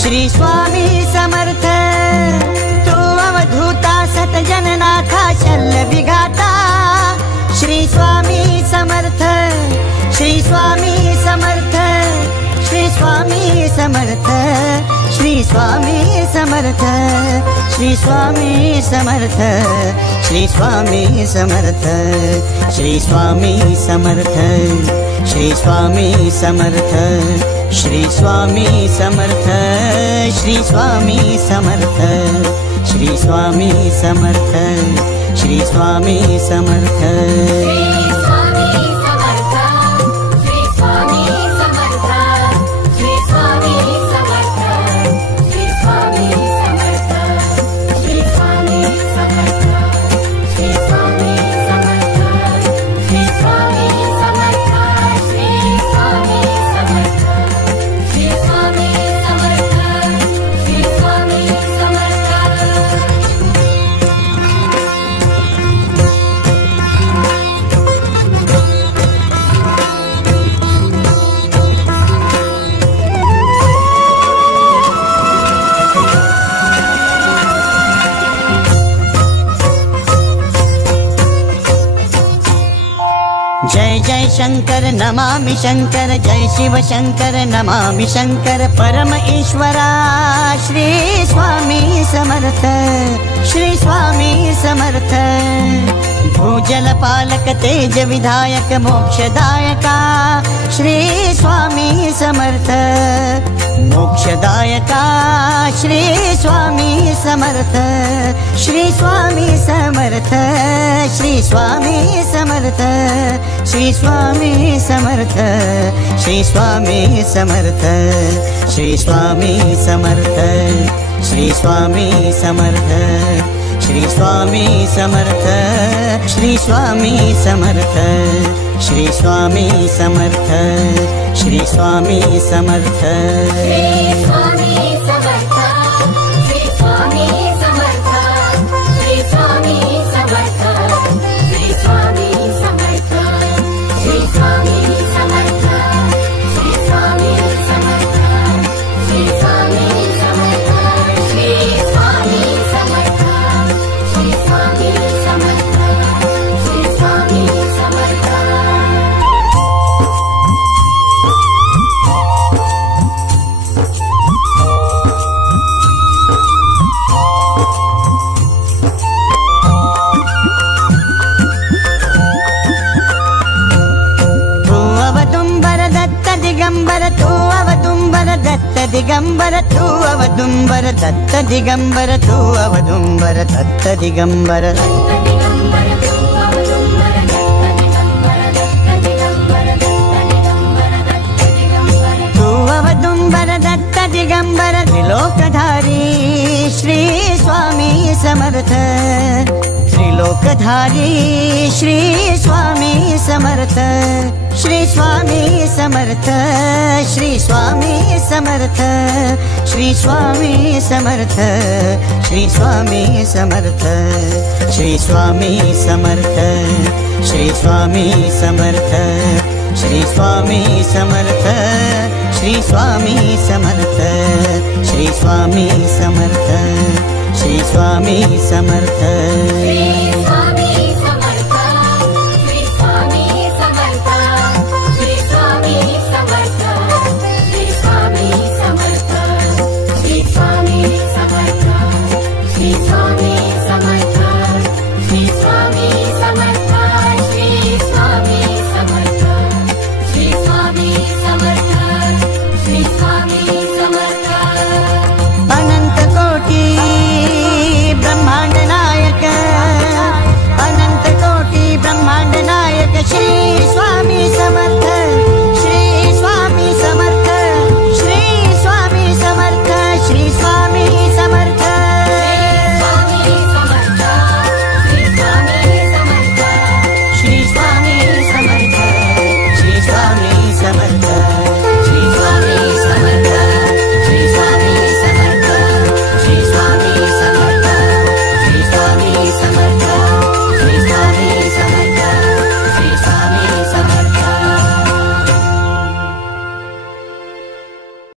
श्री स्वामी समर्थ। तू अवधूता सतजननाथा शल्य विघाता। श्री स्वामी समर्थ, श्री स्वामी समर्थ, श्री स्वामी समर्थ, श्री स्वामी समर्थ, श्री स्वामी समर्थ, श्री स्वामी समर्थ, श्री स्वामी समर्थ, श्री स्वामी समर्थ, श्री स्वामी समर्थ, श्री स्वामी समर्थ, श्री स्वामी समर्थ, श्री स्वामी समर्थ। जय जय शंकर नमामि शंकर, जय शिव शंकर नमामि शंकर। परम ईश्वरा श्री स्वामी समर्थ, श्री स्वामी समर्थ। भूजल पालक तेज विधायक मोक्षदायका श्री स्वामी समर्थ, मोक्षदायका श्री स्वामी समर्थ, श्री स्वामी समर्थ, श्री स्वामी समर्थ, श्री स्वामी समर्थ, श्री स्वामी समर्थ, श्री स्वामी समर्थ, श्री स्वामी समर्थ, श्री स्वामी समर्थ, श्री स्वामी समर्थ, श्री स्वामी समर्थ, श्री स्वामी समर्थ। श्री स्वामी समर्थ, श्री स्वामी समर्थ, श्री स्वामी समर्थ, श्री स्वामी समर्थ, श्री स्वामी समर्थ, श्री स्वामी समर्थ, श्री स्वामी समर्थ, श्री स्वामी समर्थ, श्री स्वामी समर्थ, श्री स्वामी समर्थ। दिगंबर तू अवदुंबर दत्त दिगंबर तू अवदुंबर दत्त दिगंबर तू अवदुंबर दत्त दिगंबर। तू अवदुंबर दत्त दिगंबर त्रिलोकधारी श्री स्वामी समर्थ, त्रिलोकधारी श्री स्वामी समर्थ, श्री स्वामी समर्थ, श्री स्वामी समर्थ, श्री स्वामी समर्थ, श्री स्वामी समर्थ, श्री स्वामी समर्थ, श्री स्वामी समर्थ, श्री स्वामी समर्थ, श्री स्वामी समर्थ, श्री स्वामी समर्थ, श्री स्वामी समर्थ।